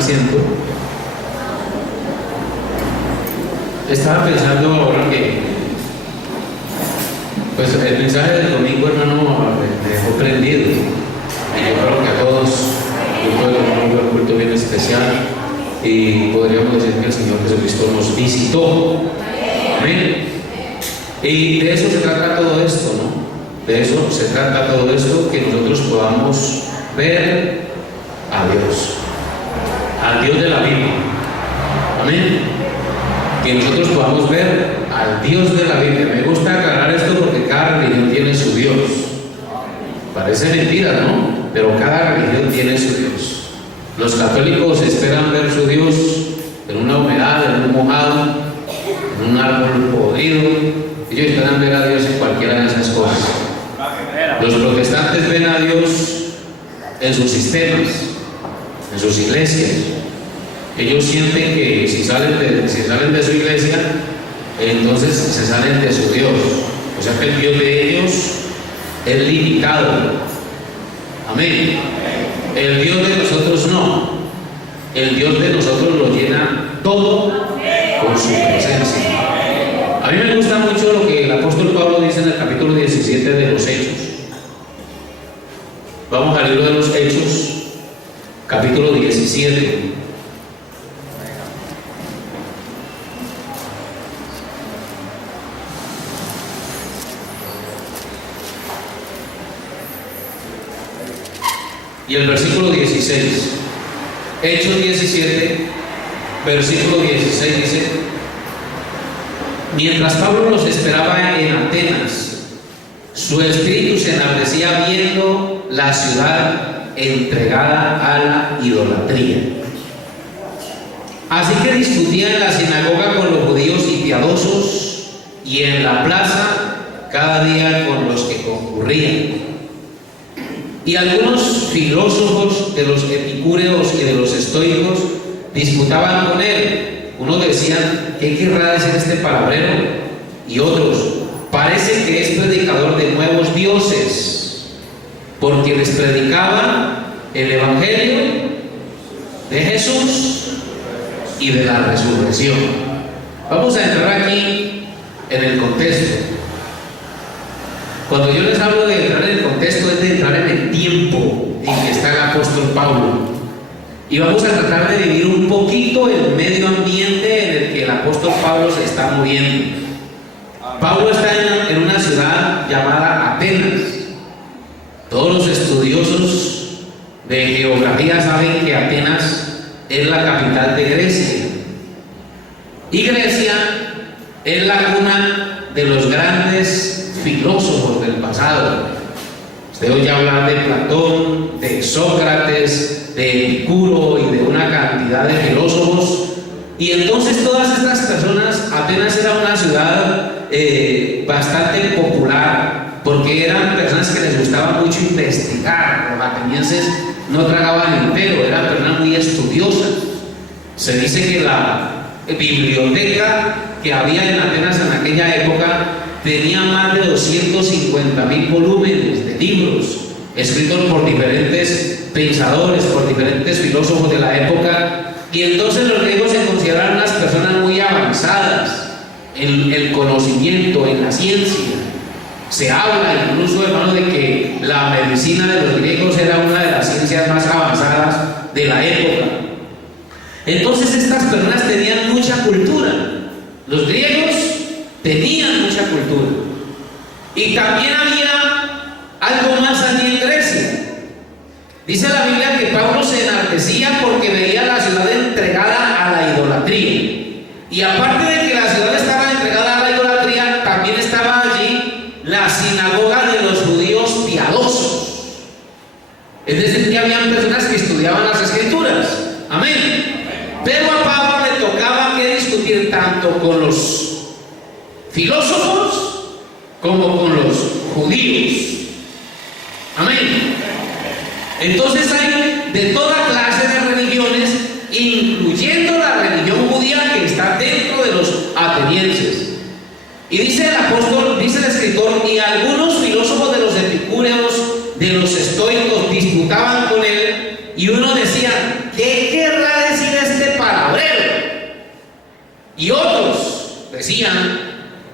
asiento. Estaba pensando ahora que, pues el mensaje del domingo, hermano, me dejó prendido. Y yo creo que a todos, el culto del domingo, un culto bien especial. Y podríamos decir que el Señor Jesucristo nos visitó. Amén. Y de eso se trata todo esto, ¿no? De eso se trata todo esto, que nosotros podamos ver a Dios, al Dios de la Biblia. Amén. Que nosotros podamos ver al Dios de la Biblia. Me gusta aclarar esto porque cada religión tiene su Dios. Parece mentira, ¿no? Pero cada religión tiene su Dios. Los católicos esperan ver su Dios en una humedad, en un mojado, en un árbol podrido. Ellos esperan ver a Dios en cualquiera de esas cosas. Los protestantes ven a Dios en sus sistemas, en sus iglesias. Ellos sienten que si salen de su iglesia, entonces se salen de su Dios. O sea que el Dios de ellos es limitado. Amén. El Dios de nosotros no. El Dios de nosotros lo llena todo con su presencia. A mí me gusta mucho lo que el apóstol Pablo dice en el capítulo 17 de los Hechos. Vamos al libro de los Hechos, capítulo 17. Y el versículo 16, Hechos 17, versículo 16 dice: mientras Pablo los esperaba en Atenas, su espíritu se enardecía viendo la ciudad entregada a la idolatría. Así que discutía en la sinagoga con los judíos y piadosos, y en la plaza cada día con los que concurrían. Y algunos filósofos de los epicúreos y de los estoicos disputaban con él. Unos decían: ¿qué querrá decir este palabrero? Y otros: parece que es predicador de nuevos dioses, porque les predicaba el evangelio de Jesús y de la resurrección. Vamos a entrar aquí en el contexto. Cuando yo les hablo de entrar en el contexto, es de entrar en el tiempo en que está el apóstol Pablo. Y vamos a tratar de vivir un poquito el medio ambiente en el que el apóstol Pablo se está moviendo. Pablo está en una ciudad llamada Atenas. Todos los estudiosos de geografía saben que Atenas es la capital de Grecia. Y Grecia es la cuna de los grandes filósofos del pasado. Usted oye hablar de Platón, de Sócrates, de Epicuro y de una cantidad de filósofos. Y entonces todas estas personas, Atenas era una ciudad bastante popular, porque eran personas que les gustaba mucho investigar. Los atenienses no tragaban entero, eran personas muy estudiosas. Se dice que la biblioteca que había en Atenas en aquella época tenía más de 250,000 volúmenes de libros escritos por diferentes pensadores, por diferentes filósofos de la época. Y entonces los griegos se consideraban unas personas muy avanzadas en el conocimiento, en la ciencia. Se habla incluso, hermano, de que la medicina de los griegos era una de las ciencias más avanzadas de la época. Entonces estas personas tenían mucha cultura. Los griegos tenían mucha cultura. Y también había algo más allí en Grecia. Dice la Biblia que Pablo se enardecía porque veía la ciudad entregada a la idolatría. Y aparte de que la ciudad estaba entregada a la idolatría, también estaba allí la sinagoga de los judíos piadosos. Es decir, que habían personas que estudiaban las escrituras. Amén. Pero a Pablo le tocaba que discutir tanto con los filósofos como con los judíos. Amén. Entonces hay de toda clase de religiones, incluyendo la religión judía que está dentro de los atenienses. Y dice el apóstol, dice el escritor: y algunos filósofos de los epicúreos, de los estoicos, disputaban con él, Y uno decía, ¿qué querrá decir este palabrero? Y otros decían,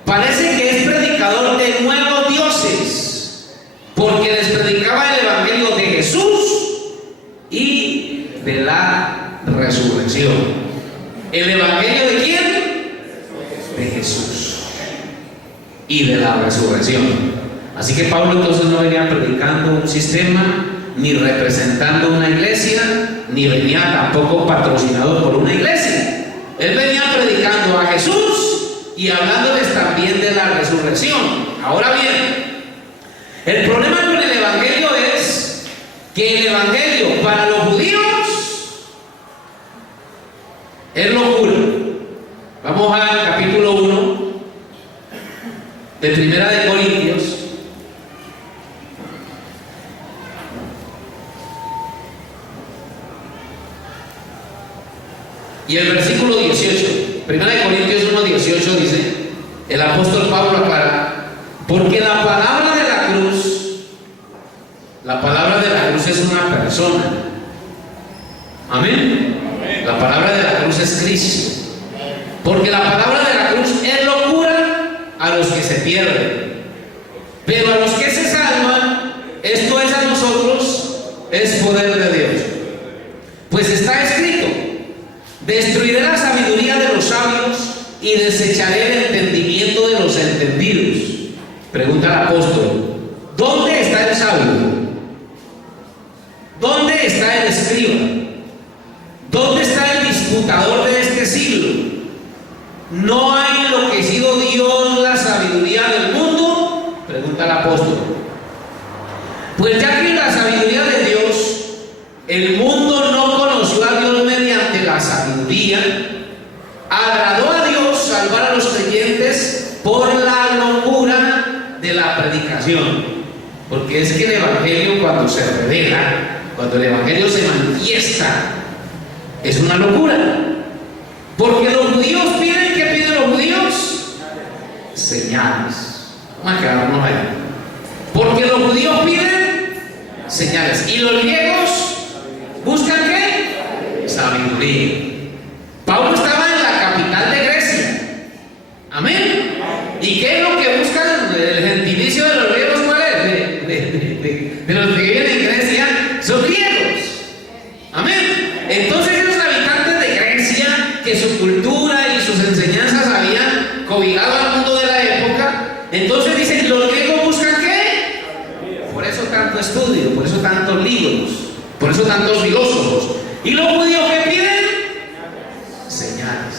parece que es predicador de nuevos dioses, porque les predicaba el evangelio de Jesús y de la resurrección. ¿El evangelio de quién? De Jesús y de la resurrección. Así que Pablo entonces no venía predicando un sistema, ni representando una iglesia, ni venía tampoco patrocinado por una iglesia. Él venía predicando a Jesús y hablándoles también de la resurrección. Ahora bien, el problema con el evangelio es que el evangelio para los judíos es locura. Vamos al capítulo 1 de Primera de Corintios. Y el versículo 18, Primera de Corintios 1:18 dice, el apóstol Pablo aclara, porque la palabra de la cruz es una persona. Amén. La palabra de la cruz es Cristo. Porque la palabra de la cruz es locura a los que se pierden, pero a los que se salvan, esto es a nosotros, es poder de Dios. Pues está escrito, destruiré la sabiduría de los sabios y desecharé el entendimiento de los entendidos. Pregunta el apóstol, ¿dónde está el sabio? ¿Dónde está el escriba? ¿Dónde está el disputador de este siglo? ¿No ha enloquecido Dios la sabiduría del mundo? Pregunta el apóstol. Pues ya que la sabiduría de Dios, el mundo no conoció a Dios mediante la sabiduría, agradó a Dios salvar a los creyentes por la locura de la predicación. Porque es que el evangelio, cuando se revela, cuando el evangelio se manifiesta, es una locura. Porque los judíos piden, ¿qué piden los judíos? Señales. Vamos a quedarnos ahí. Porque los judíos piden señales. Y los griegos buscan ¿qué? Sabiduría. Pablo estaba en la capital de Grecia. Amén. ¿Y qué es lo que buscan el gentilicio de los griegos? ¿Cuál es? De los que viven en Grecia, son griegos. Amén. Entonces esos habitantes de Grecia, que su cultura y sus enseñanzas habían cobijado al mundo de la época, entonces dicen, los griegos buscan ¿qué? Por eso tanto estudio, por eso tantos libros, por eso tantos filósofos. ¿Y los judíos qué piden? Señales.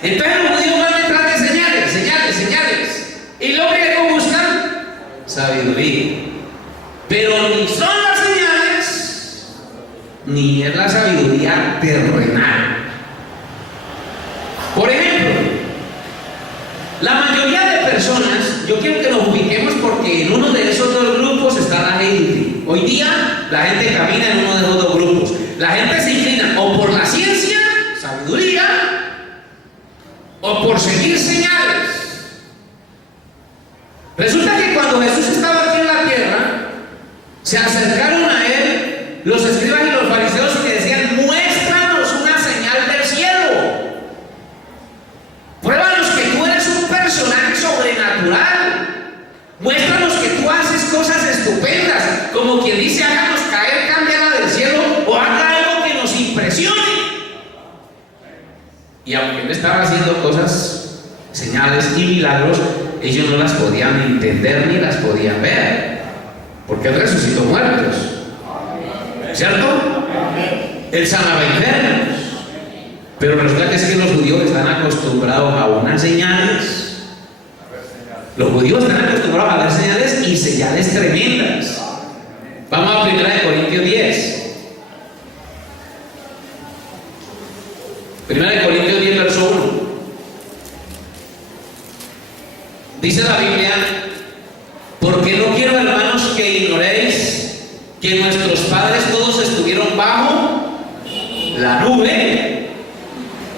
Entonces los judíos van detrás de señales, señales, señales. Y los griegos buscan sabiduría. Pero ni son las señales, ni es la sabiduría terrenal. Por ejemplo, la mayoría de personas, yo quiero que nos ubiquemos porque en uno de esos dos grupos está la gente. Hoy día la gente camina en uno de esos dos grupos. La gente se inclina o por la ciencia, sabiduría, o por seguir señales. Resulta que cuando Jesús estaba aquí en la tierra, se acercaron a él los escribas y los fariseos y le decían, muéstranos una señal del cielo. Pruébanos que tú eres un personaje sobrenatural. Muéstranos que tú haces cosas estupendas, como quien dice, háganos caer, cámbiala del cielo, o haga algo que nos impresione. Y aunque él estaba haciendo cosas, señales y milagros, ellos no las podían entender ni las podían ver, porque él resucitó muertos, ¿cierto? Él sanaba enfermos. Pero resulta que es que los judíos están acostumbrados a unas señales. Los judíos están acostumbrados a dar señales y señales tremendas. Vamos a 1 Corintios 10. 1 Corintios 10, verso 1. Dice la Biblia, porque no quiero, hermanos, que ignoréis que nuestros padres todos estuvieron bajo la nube.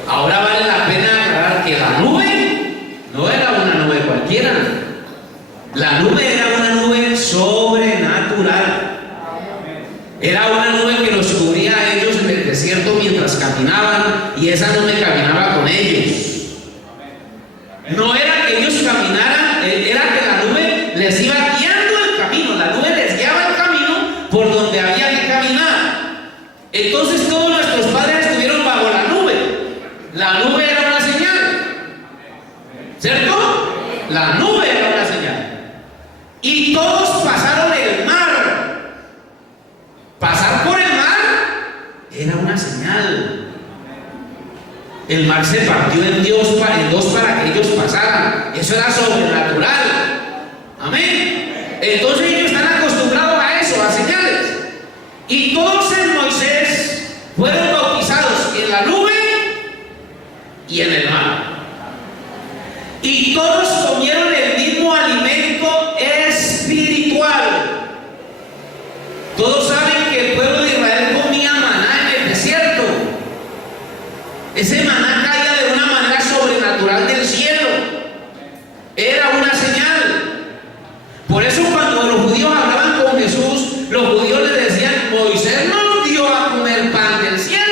Ahora vale la pena aclarar que la nube no era una nube cualquiera. La nube era una nube sobrenatural. Era una nube que los y esa nube caminaba con ellos. No era que ellos caminaran, era que la nube les iba guiando el camino, la nube les guiaba el camino por donde había que caminar. Entonces todos nuestros padres estuvieron bajo la nube. La nube era una señal, ¿cierto? La nube era una señal. Y todos pasaron el mar. Pasar por el mar era una señal. El mar se partió en dos para que ellos pasaran. Eso era sobrenatural. Amén. Entonces ellos están acostumbrados a eso, a señales. Y todos en Moisés fueron bautizados en la nube y en el mar. Y todos comieron el mismo alimento espiritual. Todos saben que el pueblo de Israel comía maná en el desierto. Ese maná caía de una manera sobrenatural del cielo. Era una señal. Por eso cuando los judíos hablaban con Jesús, los judíos le decían: Moisés nos dio a comer pan del cielo.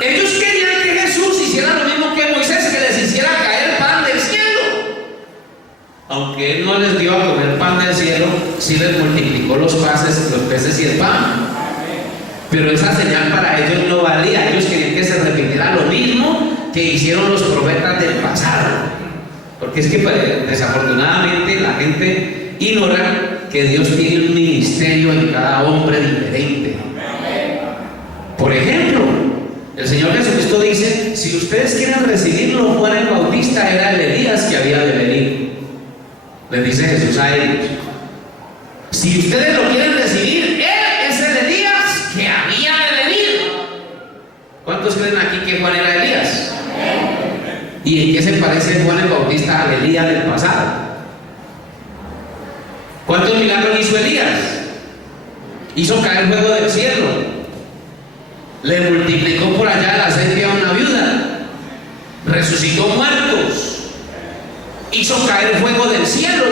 Ellos querían que Jesús hiciera lo mismo que Moisés, que les hiciera caer pan del cielo. Aunque Él no les dio a comer pan del cielo, sí les multiplicó los peces y el pan. Pero esa señal para ellos no valía. Ellos querían que se repitiera lo mismo que hicieron los profetas del pasado. Porque es que desafortunadamente la gente ignora que Dios tiene un ministerio en cada hombre diferente. Por ejemplo, el Señor Jesucristo dice: si ustedes quieren recibirlo, Juan el Bautista era el Elías que había de venir. Les dice Jesús a ellos: si ustedes lo quieren recibir, Él es el Elías que había de venir. ¿Cuántos creen aquí que Juan era Elías? ¿Y en qué se parece Juan el Bautista al Elías del pasado? ¿Cuántos milagros hizo Elías? Hizo caer fuego del cielo, le multiplicó por allá el aceite a una viuda, resucitó muertos, hizo caer fuego del cielo.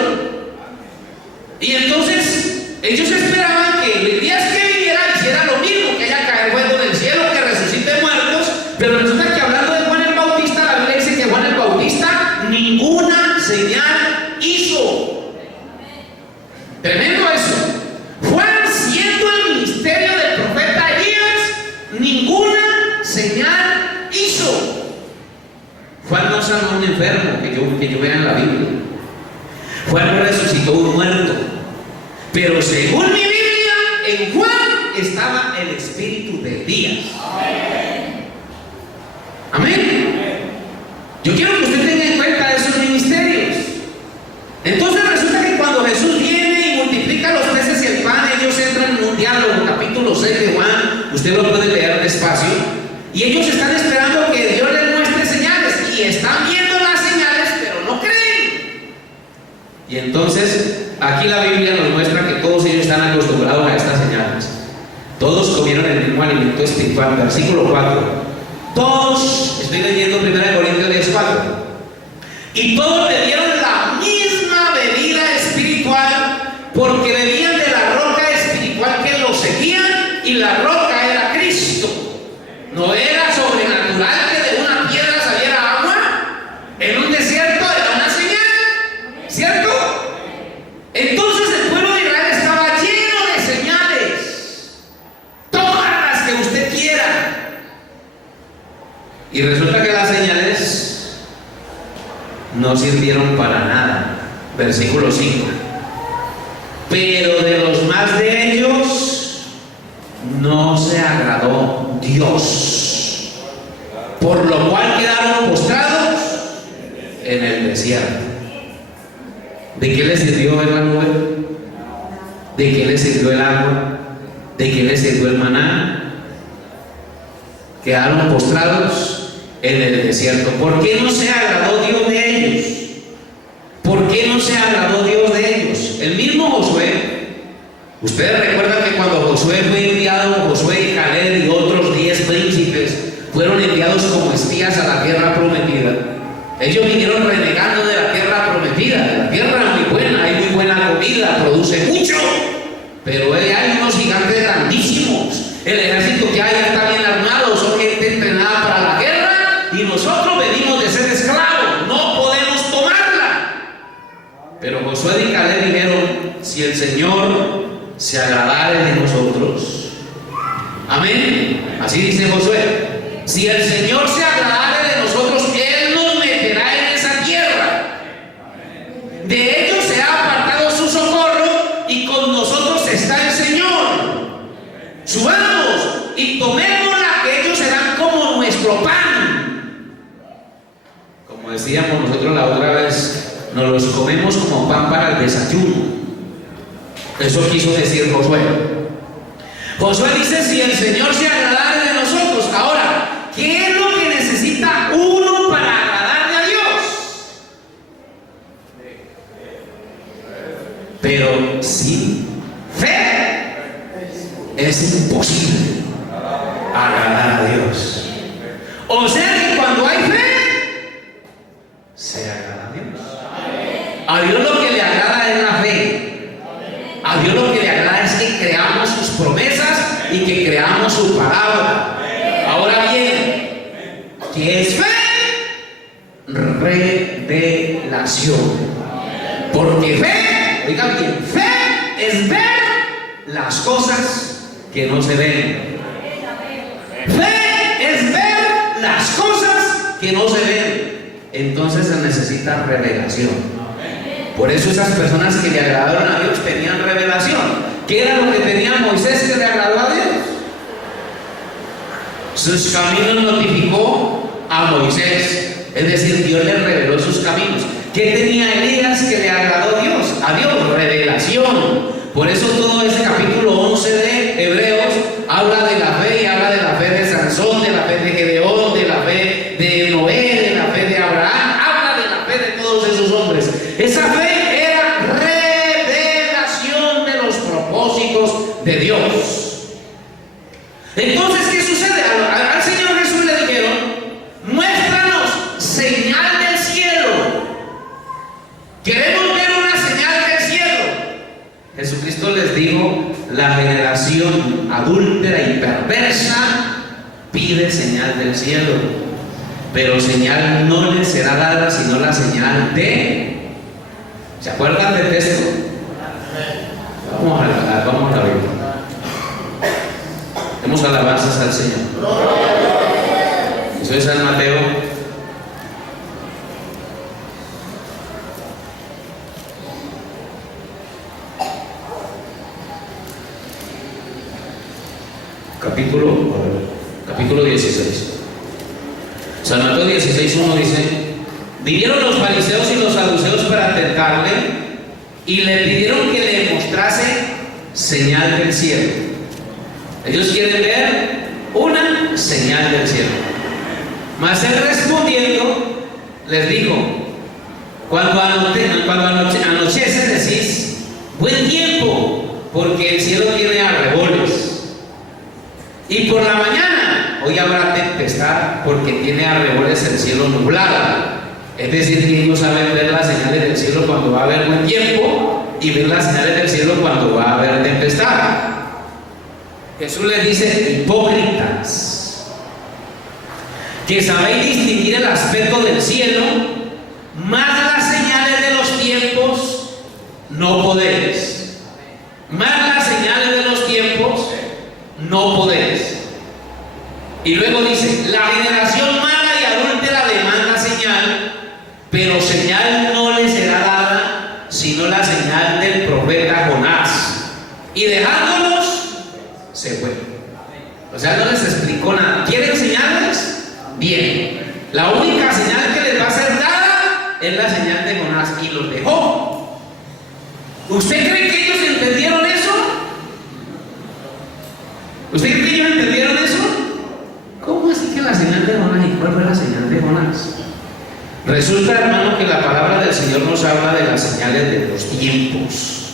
Y entonces ellos esperaban que el Elías que viniera hiciera lo mismo, que haya caer fuego del cielo, que resucite muertos. Pero resulta que hablando de Juan el Bautista, la Biblia dice que Juan el Bautista ninguna señal hizo. Tremendo eso. Juan, siendo el ministerio del profeta Elías, ninguna señal hizo. Juan no sanó a un enfermo, que yo vea en la Biblia. Juan no resucitó un muerto. Pero según mi Biblia, en Juan estaba el espíritu de Elías. Amén. Yo quiero que usted tenga en cuenta esos ministerios. Entonces resulta que cuando Jesús viene y multiplica los peces y el pan, ellos entran en un diálogo, capítulo 6 de Juan. Usted lo puede leer despacio. Y ellos están esperando que Dios les muestre señales. Y están viendo las señales, pero no creen. Y entonces aquí la Biblia nos muestra que todos ellos están acostumbrados a estas señales. Todos comieron el mismo alimento espiritual. Versículo 4. Todos, estoy leyendo 1 Corintios 10:4. Y todos bebieron la misma bebida espiritual, porque bebían de la roca espiritual que los seguían, y la roca era Cristo. No era sobrenatural que de una piedra saliera agua. En un desierto era una señal, ¿cierto? Entonces el pueblo de Israel estaba lleno de señales, todas las que usted quiera. Y resulta que las señales no sirvieron para nada. Versículo 5. Pero de los más de ellos no se agradó Dios, por lo cual quedaron postrados en el desierto. ¿De qué les sirvió el nube? ¿De qué les sirvió el agua? ¿De qué les sirvió el maná? Quedaron postrados en el desierto. ¿Por qué no se agradó Dios de ellos? ¿Por qué no se agradó Dios de ellos? El mismo Josué, ustedes recuerdan que cuando Josué fue enviado, Josué y Caleb y otros 10 príncipes fueron enviados como espías a la tierra prometida. Ellos vinieron renegando de la tierra prometida. La tierra es muy buena, hay muy buena comida, produce mucho, pero hay unos gigantes grandísimos. El ejército que hay está bien armado, son gente entrenada para la guerra y nosotros venimos de ser esclavos, no podemos tomarla. Pero Josué y Caleb dijeron: si el Señor se agradare de nosotros, amén. Así dice Josué: si el Señor se agradare de nosotros, Él nos meterá en esa tierra. De ellos se ha apartado su socorro y con nosotros está el Señor. Subamos y tomémosla, que ellos serán como nuestro pan. Como decíamos nosotros la otra vez, nos los comemos como pan para el desayuno. Eso quiso decir Josué. Josué dice: si el Señor se agradare de nosotros. Ahora, ¿qué es lo que necesita uno para agradarle a Dios? Pero sin fe es imposible agradar a Dios. O sea que cuando hay fe, se agrada a Dios. A Dios lo que le agrada es la fe. A Dios lo que le agrada es que creamos sus promesas y que creamos su palabra. Ahora bien, ¿qué es fe? Revelación. Porque fe, oigan bien, fe es ver las cosas que no se ven. Fe es ver las cosas que no se ven. Entonces se necesita revelación. Por eso esas personas que le agradaron a Dios tenían revelación. ¿Qué era lo que tenía Moisés que le agradó a Dios? Sus caminos notificó a Moisés. Es decir, Dios le reveló sus caminos. ¿Qué tenía Elías que le agradó a Dios? A Dios, revelación. Por eso todo ese capítulo 11 de Hebreos habla de la fe, y habla de la fe de Sansón, de la fe de Gedeón, de la fe de Noé, de la fe de Abraham. Habla de la fe de todos esos hombres. Esa fe era revelación de los propósitos de Dios. Entonces, ¿qué sucede? Al Señor Jesús le dijeron: muéstranos señal del cielo. Queremos ver una señal del cielo. Jesucristo les dijo: la generación adúltera y perversa pide señal del cielo, pero señal no les será dada sino la señal de... ¿Se acuerdan del texto? Vamos a ver. Demos alabanzas al Señor. Eso es San Mateo. Capítulo 16. San Mateo 16:1 dice: vinieron los fariseos y los saduceos para tentarle y le pidieron que le mostrase señal del cielo. Ellos quieren ver una señal del cielo. Mas él respondiendo les dijo: cuando anochece decís buen tiempo, porque el cielo tiene arreboles. Y por la mañana hoy habrá tempestad, porque tiene arreboles el cielo nublado. Es decir, que ellos saben ver las señales del cielo cuando va a haber buen tiempo y ver las señales del cielo cuando va a haber tempestad. Jesús les dice: hipócritas, que sabéis distinguir el aspecto del cielo, mas las señales de los tiempos no podéis. Mas las señales de los tiempos no podéis. Y luego dice: la generación mala y adúltera demanda señal, pero señal no le será dada sino la señal del profeta Jonás. Y dejándolos, se fue. O sea, no les explicó nada. ¿Quieren señales? Bien. La única señal que les va a ser dada es la señal de Jonás, y los dejó. ¿Usted cree que ellos entendieron eso? ¿Usted cree que ellos entendieron eso? ¿Cómo así que la señal de Jonás? ¿Y cuál fue la señal de Jonás? Resulta, hermano, que la palabra del Señor nos habla de las señales de los tiempos.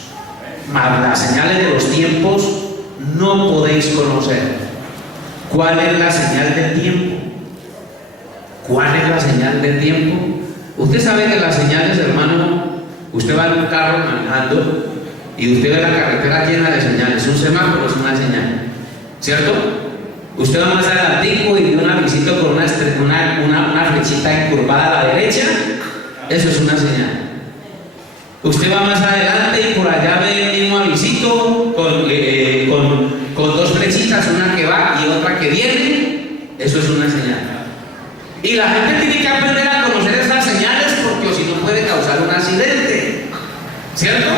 Mas las señales de los tiempos no podéis conocer. ¿Cuál es la señal del tiempo? ¿Cuál es la señal del tiempo? Usted sabe que las señales, hermano, usted va en un carro manejando y usted ve la carretera llena de señales. Un semáforo es una señal. ¿cierto? Usted va más adelantico y ve un avisito con una flechita encurvada a la derecha, eso es una señal. Usted va más adelante y por allá ve el mismo avisito con dos flechitas, una que va y otra que viene, eso es una señal. Y la gente tiene que aprender a conocer esas señales porque o si no puede causar un accidente, ¿cierto?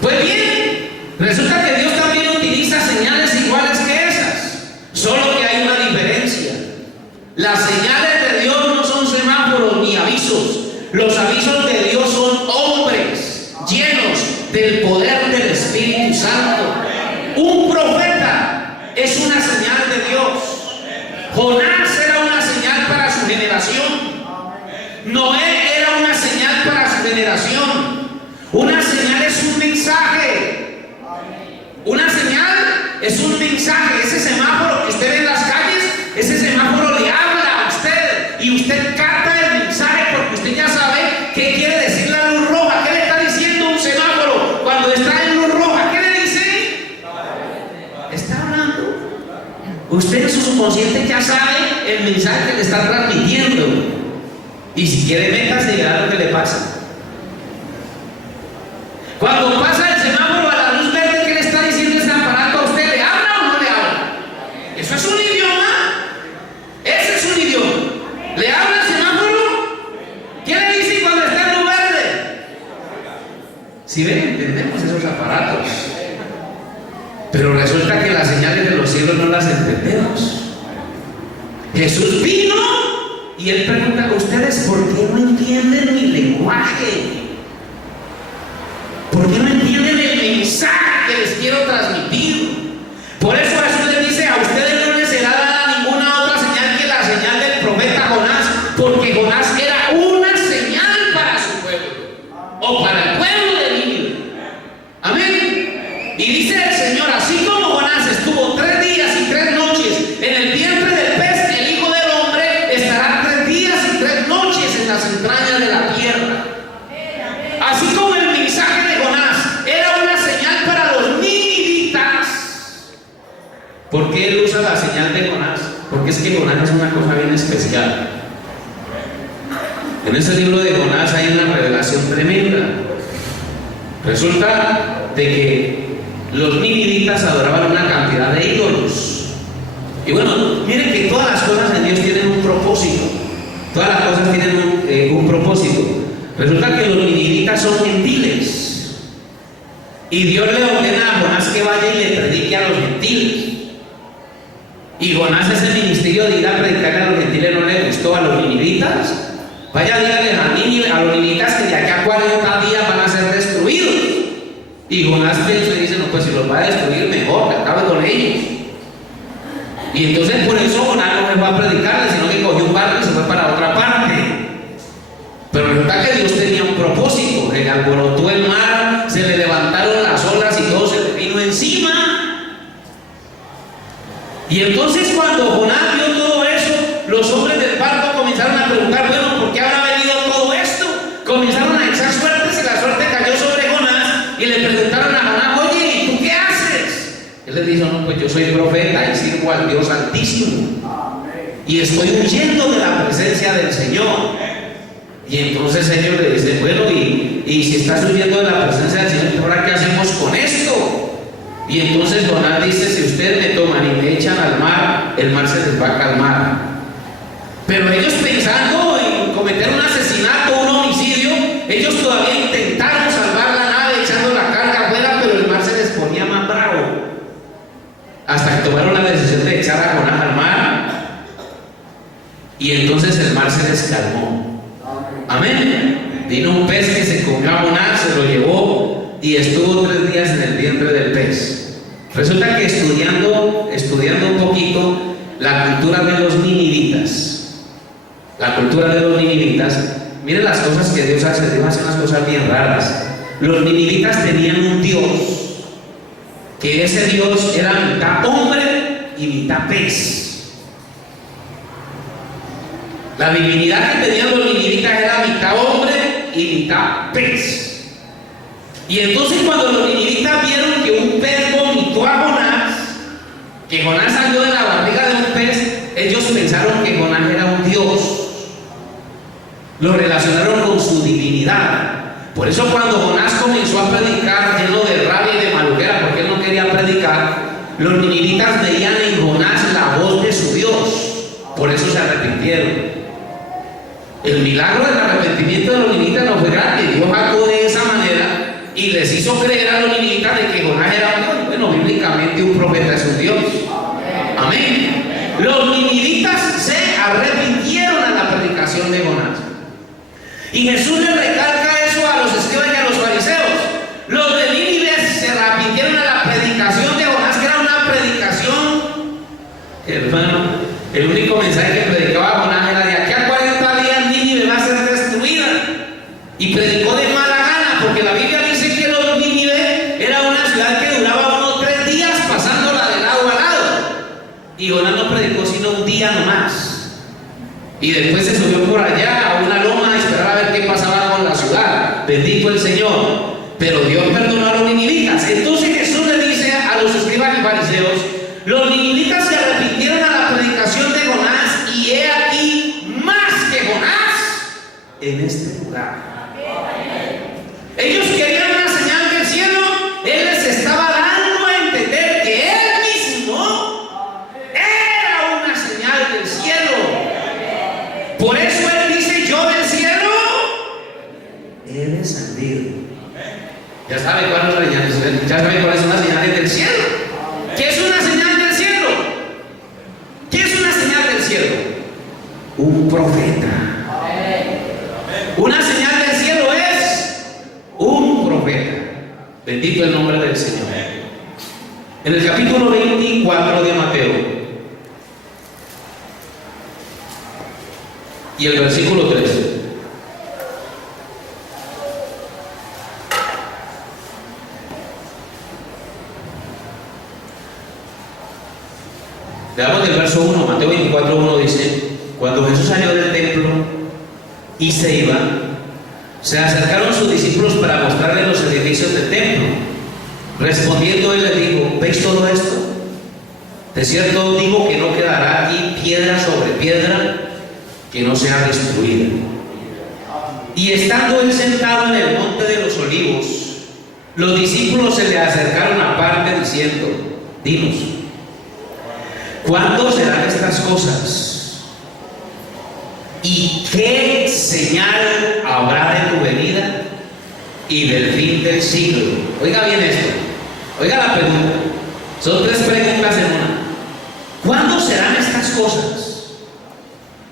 Pues bien, resulta que Dios también utiliza señales iguales que esas, solo que hay una diferencia. Las señales de Dios no son semáforos ni avisos. Los avisos de Dios son hombres llenos del poder del Espíritu Santo. Un profeta es una señal de Dios. Jonás era una señal para su generación. Noé era una señal para su generación. Una señal es un mensaje. Una señal es un mensaje. Ese semáforo que usted ve en las calles, ese semáforo le habla a usted y usted capta el mensaje porque usted ya sabe qué quiere decir la luz roja. ¿Qué le está diciendo un semáforo cuando está en luz roja? ¿Qué le dice? Está hablando. Usted en su subconsciente ya sabe el mensaje que le está transmitiendo. Y si quiere métase y verá lo que le pasa. Cuando pasa el semáforo a la luz verde, ¿qué le está diciendo ese aparato a usted? ¿Le habla o no le habla? Eso es un idioma. Ese es un idioma. ¿Le habla el semáforo? ¿Qué le dice cuando está en luz verde? Si ven, entendemos esos aparatos. Pero resulta que las señales de los cielos no las entendemos. Jesús vino y él pregunta: ¿ustedes por qué no entienden mi lenguaje? ¿Por qué no entienden el mensaje que les quiero transmitir? Por eso Jesús les dice: a ustedes no les será dada ninguna otra señal que la señal del profeta Jonás, porque Jonás era una señal para su pueblo, o para el pueblo de Nínive. Amén. Y dice el Señor: así como Jonás estuvo 3 días y 3 noches en el vientre del pez, el Hijo del Hombre estará 3 días y 3 noches en las entrañas de la tierra. Así como el mensaje de Jonás era una señal para los ninivitas. ¿Por qué él usa la señal de Jonás? Porque es que Jonás es una cosa bien especial. En ese libro de Jonás hay una revelación tremenda. Resulta de que los ninivitas adoraban una cantidad de ídolos. Y bueno, miren que todas las cosas en Dios tienen un propósito. Todas las cosas tienen un propósito. Resulta que los ninivitas son gentiles. Y Dios le ordena a Jonás que vaya y le predique a los gentiles. Y Jonás, ese ministerio de ir a predicarle a los gentiles, no le gustó a los ninivitas. Vaya, díganle a los ninivitas que de aquí a 40 días van a ser destruidos. Y Jonás piensa y dice: no, pues si los va a destruir, mejor, que acabe con ellos. Y entonces por eso Jonás no les va a predicarle, sino que cogió un barco y se fue para otra parte. Pero resulta que Dios tenía un propósito. Le alborotó el mar, se le levantaron las olas y todo se le vino encima. Y entonces cuando Jonás vio todo eso, los hombres del barco comenzaron a preguntar: bueno, ¿por qué habrá venido todo esto? Comenzaron a echar suertes y la suerte cayó sobre Jonás y le preguntaron a Jonás: oye, ¿y tú qué haces? Él les dijo: no, pues yo soy profeta y sirvo al Dios Altísimo y estoy huyendo de la presencia del Señor. Y entonces ellos le dicen: bueno, y si estás huyendo de la presencia del Señor, ¿ahora qué hacemos con esto? Y entonces Jonás dice: si ustedes me toman y me echan al mar, el mar se les va a calmar. Pero ellos, pensando en cometer un asesinato, un homicidio, ellos todavía intentaron salvar la nave echando la carga afuera, pero el mar se les ponía más bravo. Hasta que tomaron la decisión de echar a Jonás al mar. Y entonces el mar se les calmó. Amén. Vino un pez que se comió a Jonás, se lo llevó y estuvo 3 días en el vientre del pez. Resulta que estudiando un poquito la cultura de los ninivitas, miren las cosas que Dios hace. Dios hace unas cosas bien raras. Los ninivitas tenían un Dios, que ese Dios era mitad hombre y mitad pez. La divinidad que tenían los ninivitas era mitad hombre y mitad pez. Y entonces cuando los ninivitas vieron que un pez vomitó a Jonás, que Jonás salió de la barriga de un pez, ellos pensaron que Jonás era un dios. Lo relacionaron con su divinidad. Por eso cuando Jonás comenzó a predicar lleno de rabia y de malujera, porque él no quería predicar, los ninivitas veían en Jonás la voz de su Dios. Por eso se arrepintieron. El milagro del arrepentimiento de los ninivitas no fue grande. Dios actuó de esa manera y les hizo creer a los ninivitas de que Jonás era un Dios. Bueno, bíblicamente un profeta es un Dios. Amén. Los ninivitas se arrepintieron a la predicación de Jonás. Y Jesús le recalca eso a los escribas y a los fariseos. Los de Nínive se arrepintieron a la predicación de Jonás, que era una predicación, hermano, el único mensaje que predicaba Jonás era: de aquí a 40 días Nínive va a ser destruida. Y predicó de mala gana, porque la Biblia dice que los Nínive era una ciudad que duraba unos 3 días pasándola de lado a lado. Y Jonás no predicó sino un día nomás. Y después se subió por allá a una loma a esperar a ver qué pasaba con la ciudad. Bendito el Señor. Pero Dios perdonó a los ninivitas. Entonces Jesús le dice a los escribas y fariseos: los ninivitas se arrepintieron a la predicación de Jonás, y he aquí más que Jonás en este lugar. Ellos querían una señal del cielo. Él les estaba dando a entender que él mismo era una señal del cielo. Por eso él dice: yo del cielo he descendido. Ya sabe cuáles son las señales, ya sabe cuáles son las señales del cielo. ¿Qué es una señal del cielo? ¿Qué es una señal del cielo? Un profeta. Una señal del cielo es un profeta. Bendito el nombre del Señor. En el capítulo 24 de Mateo y el versículo 13. Leamos del verso 1, Mateo 24, 1 dice: cuando Jesús salió del templo y se iba, se acercaron sus discípulos para mostrarles los edificios del templo. Respondiendo él les dijo: ¿veis todo esto? De cierto digo que no quedará aquí piedra sobre piedra que no sea destruida. Y estando él sentado en el monte de los olivos, los discípulos se le acercaron aparte diciendo: dinos, ¿cuándo serán estas cosas? ¿Y qué señal habrá de tu venida y del fin del siglo? Oiga bien esto, oiga la pregunta. Son 3 preguntas en una. ¿Cuándo serán estas cosas?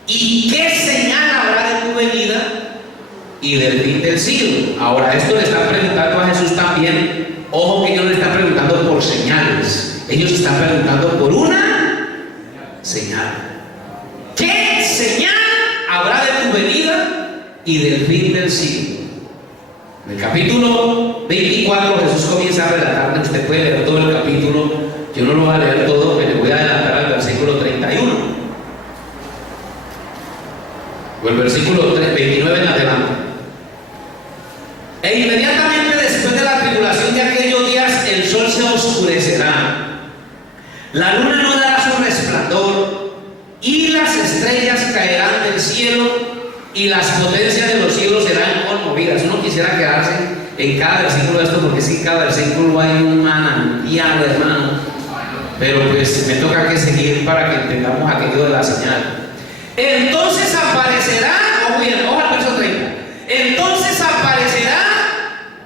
¿Y qué señal habrá de tu venida y del fin del siglo? Ahora, esto le están preguntando a Jesús también. Ojo que ellos no le están preguntando por señales, ellos están preguntando por una señal. ¿Qué señal habrá de tu venida y del fin del siglo? En el capítulo 24 Jesús comienza a relatar. Usted puede leer todo el capítulo, yo no lo voy a leer todo, pero le voy a adelantar al versículo 31 o el versículo 29 en adelante. E inmediatamente después de la tribulación de aquellos días, el sol se oscurecerá, la luna no dará su resplandor, y las estrellas caerán del cielo, y las potencias de los cielos serán conmovidas. Uno quisiera quedarse en cada versículo de esto, porque sí, cada versículo hay un manantial, hermano. Pero pues me toca que seguir para que entendamos aquello de la señal. Entonces aparecerá, ojo bien, ojo al verso 30. Entonces aparecerá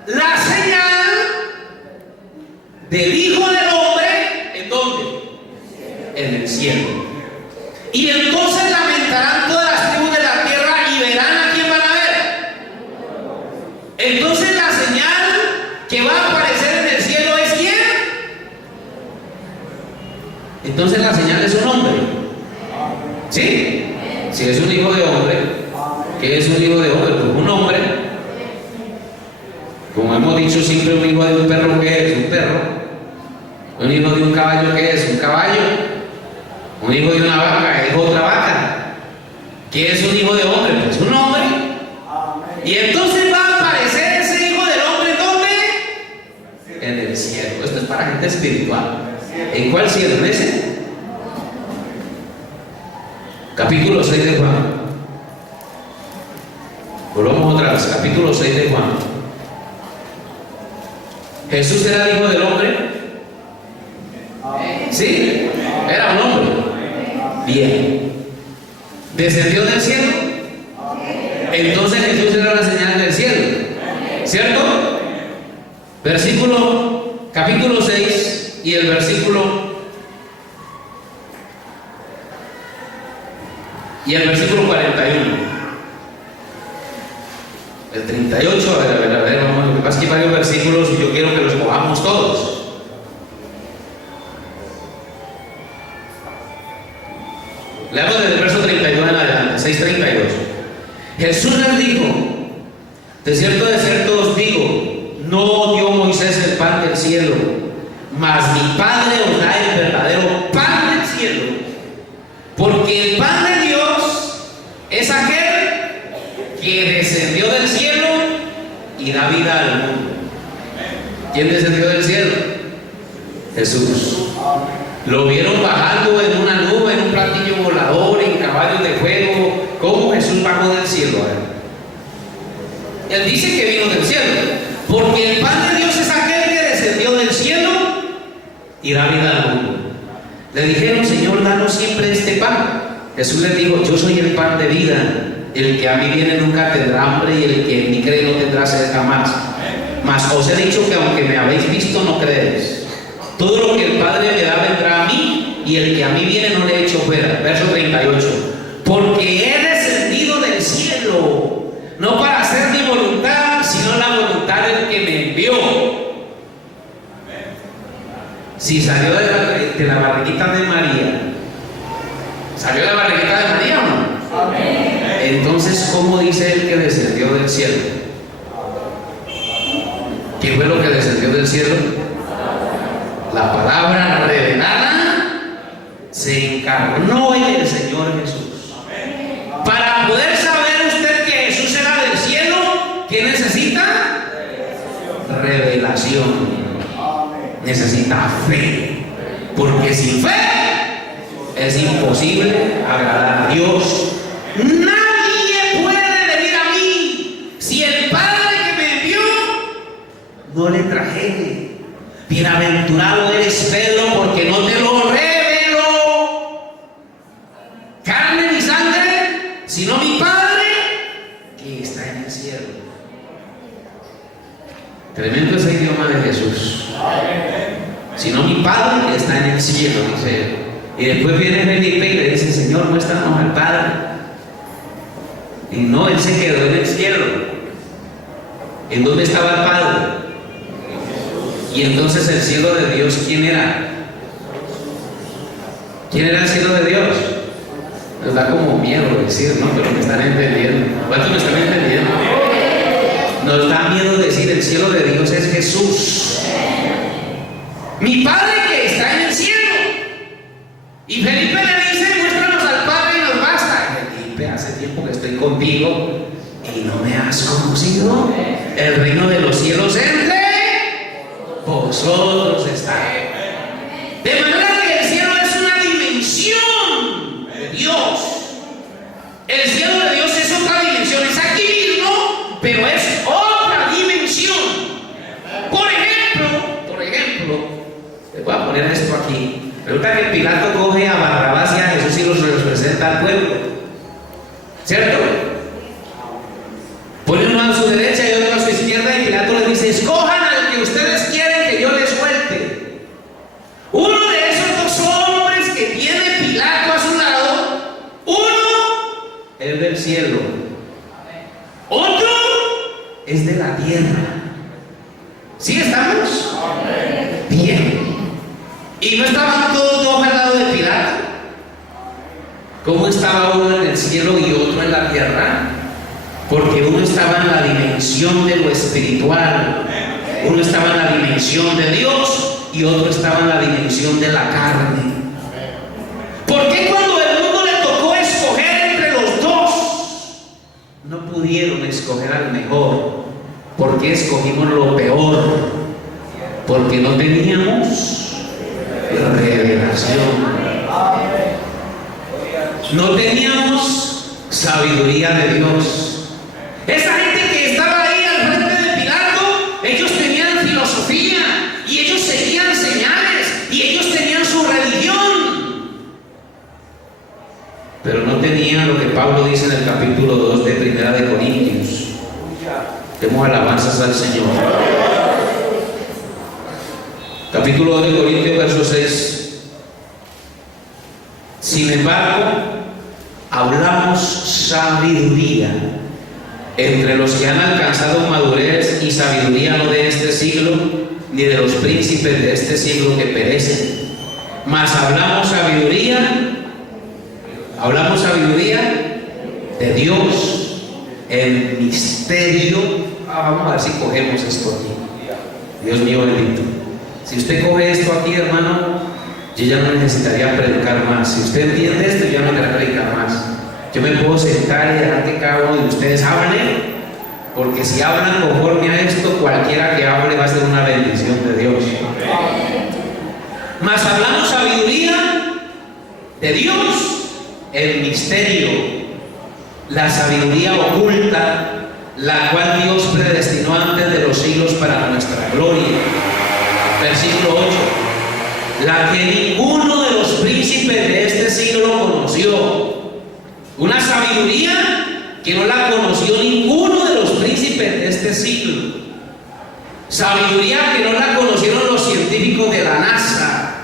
la señal del Hijo del Hombre. ¿En dónde? En el cielo. Y entonces lamentarán todas las tribus de la tierra y verán a quién van a ver. Entonces la señal que va a aparecer en el cielo es ¿quién? Entonces la señal es un hombre. ¿Sí? Si es un hijo de hombre, ¿qué es un hijo de hombre? Pues un hombre. Como hemos dicho siempre, un hijo de un perro, ¿qué es? Un perro. Un hijo de un caballo, ¿qué es? Un caballo. Un hijo de una vaca es otra vaca. ¿Qué es un hijo de hombre? Pues un hombre. Y entonces va a aparecer ese hijo del hombre, ¿dónde? En el cielo. Esto es para gente espiritual. ¿En cuál cielo? ¿En ese? Capítulo 6 de Juan. Volvamos otra vez, capítulo 6 de Juan. ¿Jesús era el Hijo del Hombre? ¿Sí? Era un hombre. Bien. ¿Descendió del cielo? Entonces Jesús era la señal del cielo, ¿cierto? Versículo, capítulo 6 y el versículo 41. El 38, a ver, vamos, lo que pasa es que hay varios versículos y yo quiero que los cojamos todos. Leamos desde el verso 32 en adelante, 6:32. Jesús les dijo: de cierto os digo, no dio Moisés el pan del cielo, mas mi Padre os da el verdadero pan del cielo. Porque el pan de Dios es aquel que descendió del cielo y da vida al mundo. ¿Quién descendió del cielo? Jesús. Lo vieron bajando en una nube, en un platillo volador, en caballos de fuego. ¿Cómo Jesús bajó del cielo? Él dice que vino del cielo, porque el pan de Dios es aquel que descendió del cielo y da vida al mundo. Le dijeron: Señor, danos siempre este pan. Jesús les dijo: yo soy el pan de vida. El que a mí viene nunca tendrá hambre, y el que en mí cree no tendrá sed jamás. Mas os he dicho que aunque me habéis visto, no creéis. Todo lo que el Padre me da vendrá a mí, y el que a mí viene no le he hecho fuera. Verso 38. Porque he descendido del cielo, no para hacer mi voluntad, sino la voluntad del que me envió. Si salió de la barriguita de María, ¿salió de la barriguita de María o no? Amén. Entonces, ¿cómo dice él que descendió del cielo? ¿Qué fue lo que descendió del cielo? La palabra revelada se encarnó en el Señor Jesús. Para poder saber usted que Jesús era del cielo, ¿qué necesita? Revelación. Necesita fe. Porque sin fe es imposible agradar a Dios. Nadie puede venir a mí si el Padre que me envió no le trajere. Bienaventurado eres, Pedro, porque no te lo reveló carne ni sangre, sino mi Padre que está en el cielo. Tremendo ese idioma de Jesús. Sino mi Padre que está en el cielo, dice él. Y después viene Felipe y le dice: Señor, muéstranos al Padre. Y no, él se quedó en el cielo. ¿En dónde estaba el Padre? Y entonces el cielo de Dios, ¿quién era? ¿Quién era el cielo de Dios? Nos da como miedo decir, ¿no? Pero me están entendiendo. ¿Cuántos me están entendiendo? Nos da miedo decir: el cielo de Dios es Jesús. Mi Padre que está en el cielo. Y Felipe le dice: muéstranos al Padre y nos basta. Felipe, hace tiempo que estoy contigo y no me has conocido. El reino de los cielos entre vosotros está. De manera que el cielo es una dimensión de Dios. El cielo de Dios es otra dimensión. Es aquí mismo, pero es otra dimensión. Por ejemplo, les voy a poner esto aquí. Resulta que Pilato coge a Barrabás y a Jesús y los presenta al pueblo, ¿cierto? Pone uno a su derecha y otro a su izquierda, y Pilato les dice: escojan al que ustedes quieren que yo les suelte. Uno de esos dos hombres que tiene Pilato a su lado, uno es del cielo, otro es de la tierra. ¿Sí estamos? Bien. ¿Y no estaban todos dos al lado de Pilato? ¿Cómo estaba uno en el cielo y otro en la tierra? Porque uno estaba en la dimensión de lo espiritual, uno estaba en la dimensión de Dios y otro estaba en la dimensión de la carne. ¿Por qué cuando el mundo le tocó escoger entre los dos, no pudieron escoger al mejor? ¿Por qué escogimos lo peor? Porque no teníamos revelación. No teníamos sabiduría de Dios. Esa gente que estaba ahí al frente de Pilato, ellos tenían filosofía y ellos seguían señales y ellos tenían su religión, pero no tenían lo que Pablo dice en el capítulo 2 de Primera de Corintios. Demos alabanzas al Señor. Capítulo 2 de Corintios, verso 6. Sin embargo, hablamos sabiduría entre los que han alcanzado madurez, y sabiduría no de este siglo, ni de los príncipes de este siglo que perecen, mas hablamos sabiduría de Dios, el misterio. Vamos a ver si cogemos esto aquí. Dios mío bendito. Si usted coge esto aquí, hermano, yo ya no necesitaría predicar más. Si usted entiende esto, yo ya no necesitaría predicar más. Yo me puedo sentar y dejar que cada uno de ustedes hable, porque si hablan conforme a esto, cualquiera que hable va a ser una bendición de Dios. Mas hablamos sabiduría de Dios, el misterio, la sabiduría oculta, la cual Dios predestinó antes de los siglos para nuestra gloria. Versículo 8. La que ninguno de los príncipes de este siglo conoció. Una sabiduría que no la conoció ninguno de los príncipes de este siglo. Sabiduría que no la conocieron los científicos de la NASA.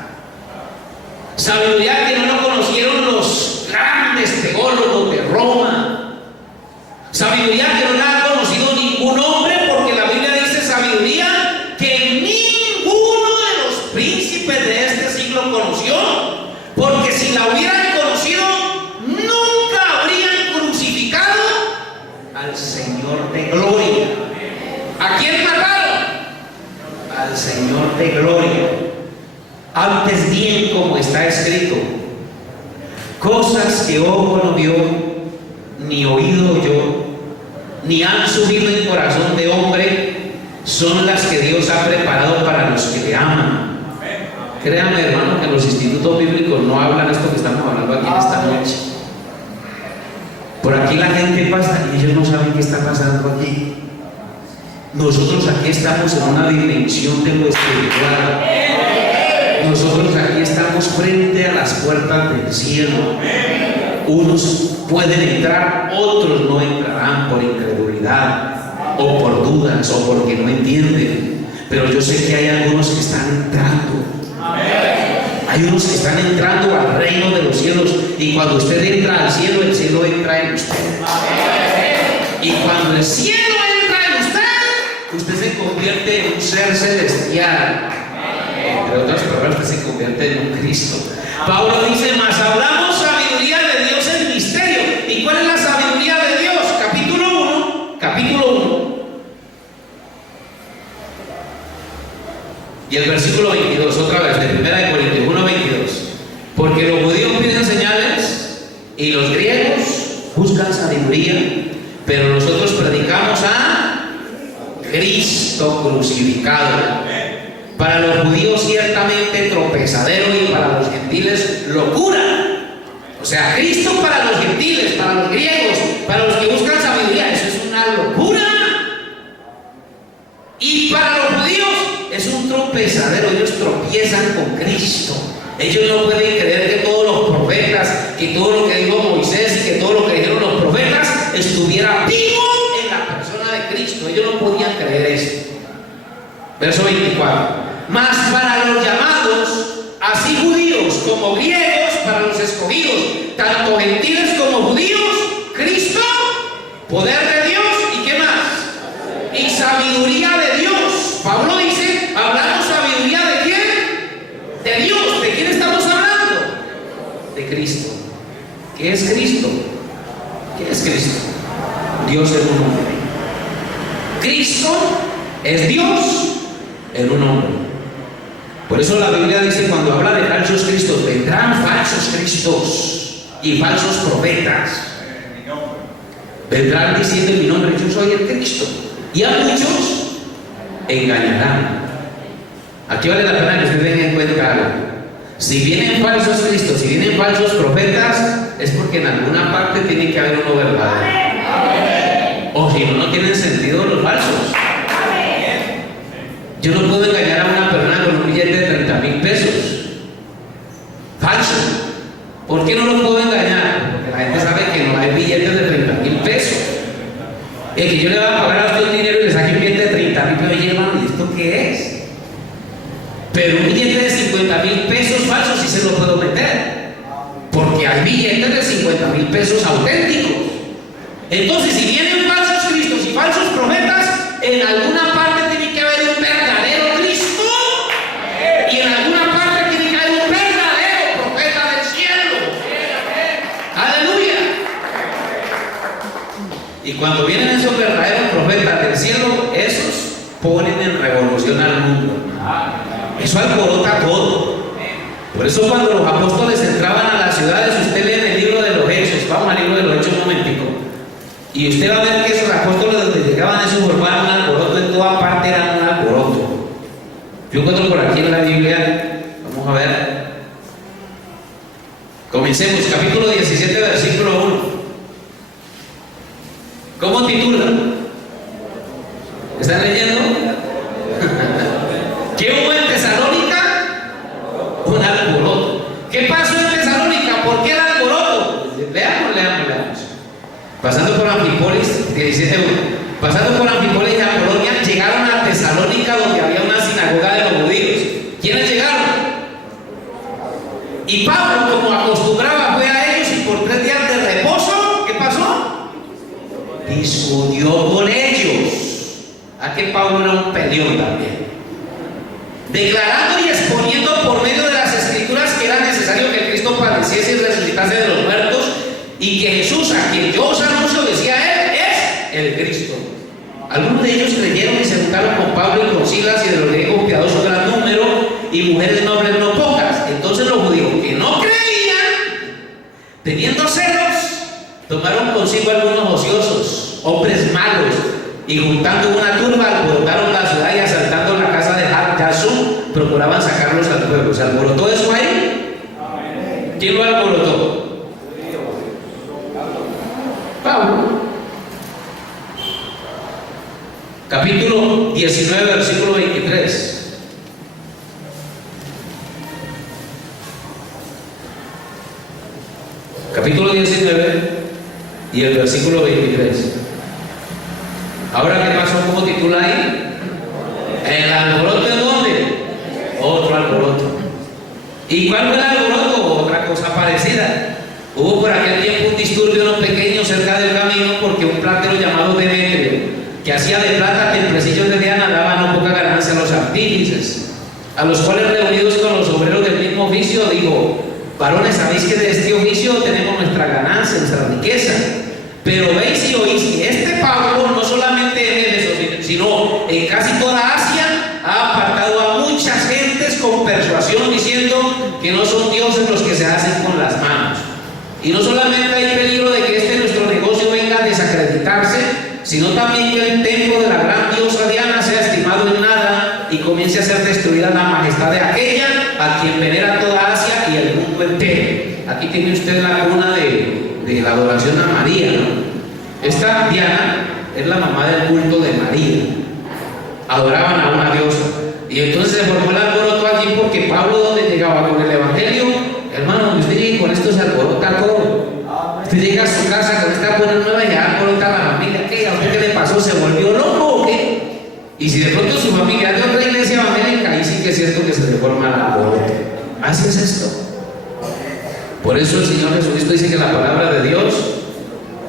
Sabiduría que no la conocieron los grandes teólogos de Roma. Sabiduría que no la ha conocido ningún hombre, porque la Biblia dice sabiduría que ninguno de los príncipes de este siglo conoció, porque si la hubieran conocido, nunca habrían crucificado al Señor de gloria. ¿A quién mataron? Al Señor de gloria. Antes bien, como está escrito, cosas que ojo no vio, ni oído oyó, ni han subido en corazón de hombre, son las que Dios ha preparado para los que le aman. Créanme, hermano, que los institutos bíblicos no hablan esto que estamos hablando aquí en esta noche. Por aquí la gente pasa y ellos no saben qué está pasando aquí. Nosotros aquí estamos en una dimensión de lo espiritual. Nosotros aquí estamos frente a las puertas del cielo. Unos pueden entrar, otros no entrarán por incredulidad o por dudas o porque no entienden. Pero yo sé que hay algunos que están entrando. Hay unos que están entrando al reino de los cielos, y cuando usted entra al cielo, el cielo entra en usted. Y cuando el cielo entra en usted se convierte en un ser celestial. Entre otras palabras, usted se convierte en un Cristo. Pablo dice: mas hablamos sabiduría de Dios en misterio. ¿Y cuál es la sabiduría de Dios? Capítulo 1 y el versículo 22, otra vez, de 1 Corintios 1, 22. Porque los judíos piden señales y los griegos buscan sabiduría, pero nosotros predicamos a Cristo crucificado. Para los judíos ciertamente tropezadero, y para los gentiles locura. O sea, Cristo para los gentiles, para los griegos, para los que buscan sabiduría, eso es una locura. Y para los judíos es un tropezadero. Ellos tropiezan con Cristo. Ellos no pueden creer que todos los profetas, que todo lo que dijo Moisés y que todo lo que dijeron los profetas estuviera vivo en la persona de Cristo. Ellos no podían creer eso. Verso 24. Mas para los llamados, así judíos como griegos, para los escogidos, tanto gentiles como judíos, Cristo, poder de Dios, ¿y qué más? Y sabiduría de Dios. Pablo dice: hablamos sabiduría de quién? De Dios. ¿De quién estamos hablando? De Cristo. ¿Qué es Cristo? ¿Qué es Cristo? Dios en un hombre. Cristo es Dios en un hombre. Por eso la Biblia dice, cuando habla de falsos cristos, vendrán falsos cristos y falsos profetas. Vendrán diciendo en mi nombre: yo soy el Cristo. Y a muchos engañarán. Aquí vale la pena que usted tenga en cuenta algo. Si vienen falsos cristos, si vienen falsos profetas, es porque en alguna parte tiene que haber uno verdadero. O si no, no tienen sentido los falsos. Yo no puedo engañar a una persona con un billete de 30,000 pesos. Falso. ¿Por qué no lo puedo engañar? Porque la gente sabe que no hay billetes de 30,000 pesos. El que yo le voy a pagar a usted un dinero y le saque un billete de 30,000 pesos, oye, hermano, ¿y esto qué es? Pero un billete de 50,000 pesos falsos sí se lo puedo meter. Porque hay billetes de 50,000 pesos auténticos. Entonces, si vienen falsos cristos y falsos profetas, en alguna parte tiene que haber un verdadero Cristo y en alguna parte tiene que haber un verdadero profeta del cielo. Aleluya. Y cuando vienen esos verdaderos profetas del cielo, esos ponen en revolución al mundo. Eso alborota todo. Por eso cuando los apóstoles entraban a las ciudades, usted lee en el libro de los Hechos, vamos al libro de los Hechos un momentico, y usted va a ver que esos apóstoles donde llegaban esos formaban un alboroto, en toda parte eran un alboroto. Yo encuentro por aquí en la Biblia, vamos a ver, comencemos, capítulo 17, versículo 1. ¿Cómo titula? ¿Están leyendo? ¿Qué hubo en Tesalónica? Un alboroto. ¿Qué pasó en Tesalónica? ¿Por qué el alboroto? Leamos. Pasando por Anfípolis, 17:1. Pasando por Anfípolis y Apolonia, llegaron a Tesalónica, donde había una sinagoga de los judíos. ¿Quiénes llegaron? Y Pablo, como acostumbraba, fue a ellos y por 3 días de reposo, ¿qué pasó? Discutió con ellos. Aquel Pablo era un peleón también. Declarando y exponiendo por medio de las escrituras que era necesario que Cristo padeciese y resucitase de los muertos, y que Jesús, a quien yo os anuncio, decía él, es el Cristo. Algunos de ellos creyeron y se juntaron con Pablo y con Silas, y de los griegos piadosos gran número, y mujeres nobles no pocas. Entonces los judíos que no creían, teniendo celos, tomaron consigo algunos ociosos, hombres malos, y juntando una turba, alborotaron la ciudad y asaltando la casa de Jasón, procuraban sacarlos al pueblo. ¿Se alborotó eso ahí? ¿Quién lo alborotó? Pablo. Capítulo 19, versículo 23. Capítulo 19 y el versículo 23. Ahora, ¿qué pasó? ¿Cómo titula ahí? ¿El alboroto en dónde? Otro alboroto. ¿Y cuál fue el alboroto? Otra cosa parecida. Hubo por aquel tiempo un disturbio no pequeño cerca del camino, porque un platero llamado Demetrio, que hacía de plata templecillos de Diana, daba no poca ganancia a los artífices, a los cuales, reunidos con los obreros del mismo oficio, dijo: varones, sabéis que de este oficio tenemos nuestra ganancia, nuestra riqueza. Pero veis y oís que este Pablo, no solamente en Éfeso, sino en casi toda Asia, ha apartado a muchas gentes con persuasión, diciendo que no son dioses los que se hacen con las manos. Y no solamente hay peligro de que nuestro negocio venga a desacreditarse, sino también que el templo de la gran diosa Diana sea estimado en nada y comience a ser destruida la majestad de aquella a quien venera toda Asia y el mundo entero. Aquí tiene usted la cuna de la adoración a María, ¿no? Esta Diana es la mamá del culto de María. Adoraban a una diosa. Y entonces se formó el alboroto allí, porque Pablo, donde llegaba con el evangelio, hermano, usted llega con esto, se alborota todo. Usted llega a su casa con esta buena nueva y ya alborota la familia. ¿Qué? ¿A usted qué le pasó? ¿Se volvió loco o qué? Y si de pronto su familia es de otra iglesia evangélica, ahí sí que es cierto que se le forma el alboroto. Así es esto. Por eso el Señor Jesucristo dice que la palabra de Dios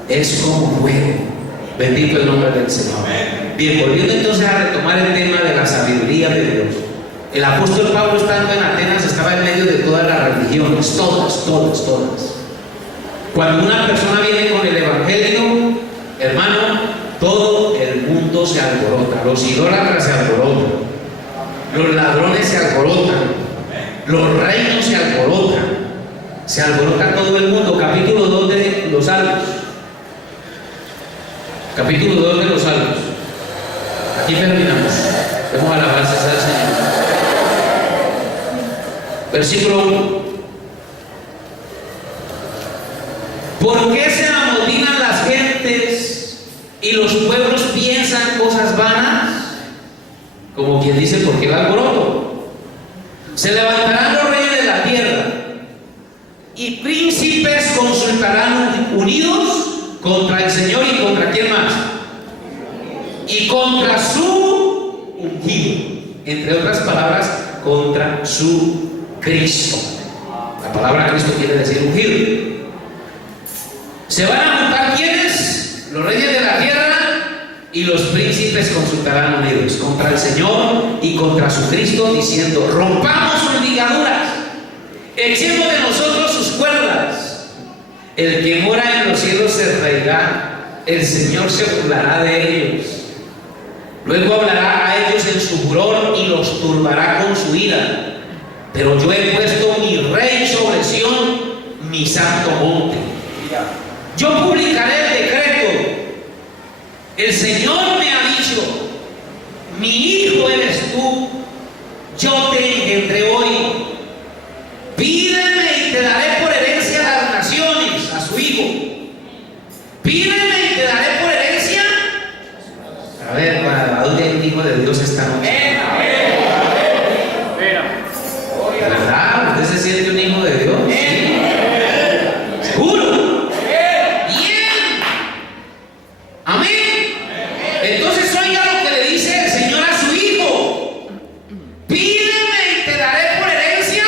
es como fuego. Bendito el nombre del Señor. Bien, volviendo entonces a retomar el tema de la sabiduría de Dios. El apóstol Pablo, estando en Atenas, estaba en medio de todas las religiones, todas. Cuando una persona viene con el evangelio, hermano, todo el mundo se alborota. Los idólatras se alborotan, los ladrones se alborotan, los reinos se alborotan. Se alborota todo el mundo. Capítulo 2 de los Salmos. Capítulo 2 de los Salmos. Aquí terminamos. Demos alabanzas al Señor. Versículo 1. ¿Por qué se amotinan las gentes y los pueblos piensan cosas vanas? Como quien dice, ¿por qué el alboroto? Se levantarán los reyes de la tierra y príncipes consultarán unidos contra el Señor y contra quién más, y contra su ungido, entre otras palabras, contra su Cristo. La palabra Cristo quiere decir ungido. Se van a juntar ¿quiénes? Los reyes de la tierra y los príncipes consultarán unidos contra el Señor y contra su Cristo, diciendo: rompamos sus ligaduras, echemos de nosotros sus cuerdas. El que mora en los cielos se reirá, el Señor se burlará de ellos. Luego hablará a ellos en su furor y los turbará con su ira. Pero yo he puesto mi rey sobre Sión, mi santo monte. Yo publicaré el decreto. El Señor me ha dicho: mi hijo eres tú, yo te engendré hoy. Pídeme y te daré por herencia a las naciones, a su hijo. Pídeme y te daré por herencia. A ver, ¿para dónde el hijo de Dios esta noche? ¿Verdad? ¿Usted se siente un hijo de Dios? ¿Sí? ¿Seguro? Bien. Amén. Entonces oiga lo que le dice el Señor a su hijo: pídeme y te daré por herencia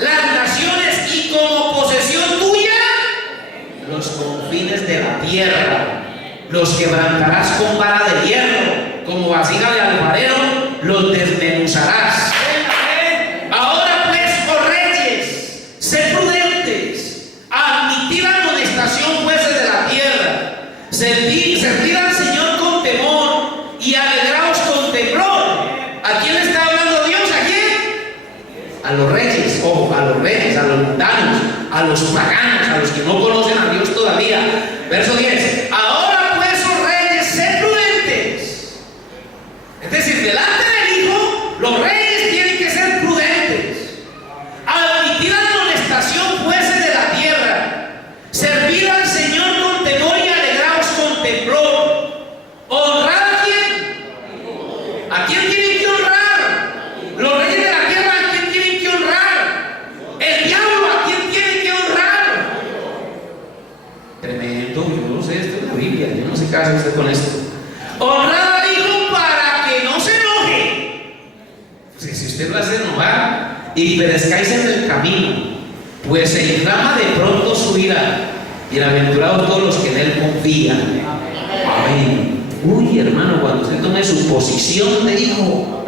las naciones y como posesión tuya los confines de la tierra. Los quebrantarás con vara de hierro, como vasija de alfarero los desmenuzarás. Ahora pues, oh reyes, sed prudentes, admitid amonestación, jueces de la tierra, servid al Señor con temor y alegraos con temblor. ¿A quién le está hablando Dios? ¿A quién? A los reyes, ojo, a los reyes, a los mundanos, a los paganos, a los que no conocen a Dios todavía. Verso 10. Ahora pues, oh reyes, sed prudentes. Es decir, delante del Hijo, los reyes tienen que ser prudentes. Admitid amonestación, jueces de la tierra. Servid al Señor con temor y alegraos con temblor. ¿Honrar a quién? ¿A quién tienen que honrar? Los reyes de la tierra, ¿a quién tienen que honrar? El diablo, ¿a quién tiene que honrar? Tremendo, yo no sé, esto es la Biblia, yo no sé qué hace usted con esto. Honrar al Hijo para que no se enoje. Si usted lo hace enojar y perezcáis en el camino, pues se inflama de pronto su ira. Bienaventurados todos los que en Él confían. Amén. Uy, hermano, cuando usted tome su posición de hijo.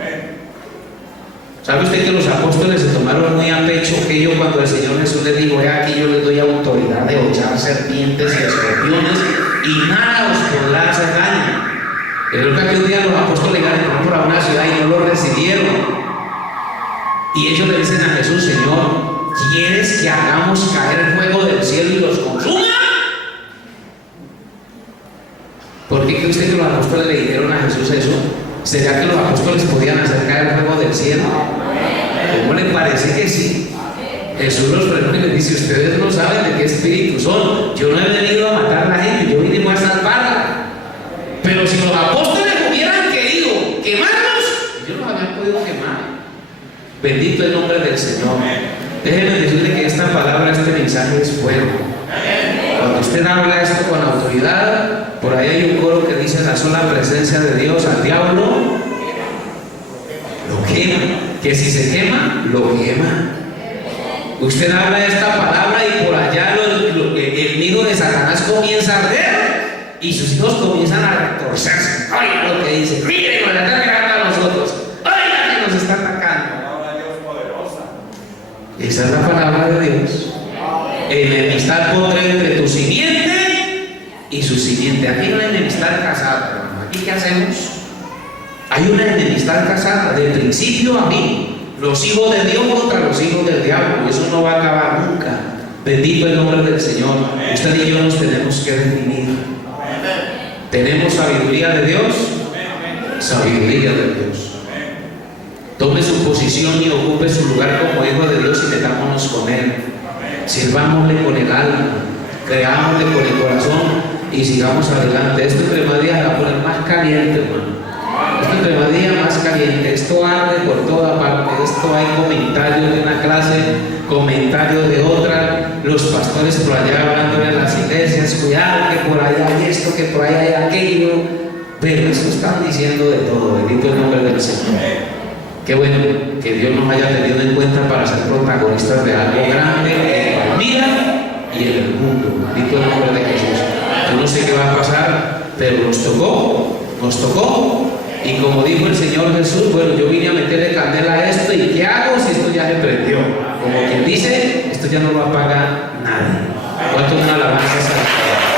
¿Sabe usted que los apóstoles se tomaron muy a pecho aquello cuando el Señor Jesús les dijo: he aquí yo les doy autoridad de hollar serpientes y escorpiones y nada os podrá hacer daño? Pero que un día los apóstoles llegaron por una ciudad y no lo recibieron. Y ellos le dicen a Jesús: Señor, ¿quieres que hagamos caer el fuego del cielo y los consuma? ¿Por qué cree usted que los apóstoles le dijeron a Jesús eso? ¿Será que los apóstoles podían hacer caer el fuego del cielo? ¿Cómo le parece que sí? Jesús los frenó y les dice: ustedes no saben de qué espíritu son. Yo no he venido a matar a la gente, yo vine a salvarla. Pero si los apóstoles hubieran querido quemarlos, ellos los habían podido quemar. Bendito el nombre del Señor. Déjenme decirle que esta palabra, este mensaje es fuego. Cuando usted habla esto con autoridad, por ahí hay un coro que dice: la sola presencia de Dios al diablo lo quema. Que si se quema, lo quema. Usted habla esta palabra y por allá el nido de Satanás comienza a arder y sus hijos comienzan a retorcerse. Oiga lo que dice: miren, nos están pegando a nosotros. Oiga que nos está atacando. Esa es la palabra de Dios. Enemistad pondré entre tu simiente y su simiente. Aquí no hay enemistad casada, hermano. ¿Aquí qué hacemos? Hay una enemistad casada, de principio a fin. Los hijos de Dios contra los hijos del diablo. Y eso no va a acabar nunca. Bendito el nombre del Señor. Usted y yo nos tenemos que definir. ¿Tenemos sabiduría de Dios? Sabiduría de Dios. tome su posición y ocupe su lugar como hijo de Dios y metámonos con Él. Sirvámosle con el alma, creámosle con el corazón y sigamos adelante. Esto entre más días va a poner más caliente, hermano. Esto entre más días más caliente. Esto arde por toda parte. Esto hay comentarios de una clase, comentarios de otra. Los pastores por allá hablando en las iglesias, cuidado que por allá hay esto, que por allá hay aquello. Pero eso están diciendo de todo. Bendito el nombre del Señor. Qué bueno que Dios nos haya tenido en cuenta para ser protagonistas de algo grande en Palmira y en el mundo. Bendito el nombre de Jesús. Yo no sé qué va a pasar, pero nos tocó. Y como dijo el Señor Jesús, bueno, yo vine a meterle candela a esto, ¿y qué hago si esto ya se prendió? Como quien dice, esto ya no lo apaga nadie. ¿Cuánto una alabanza a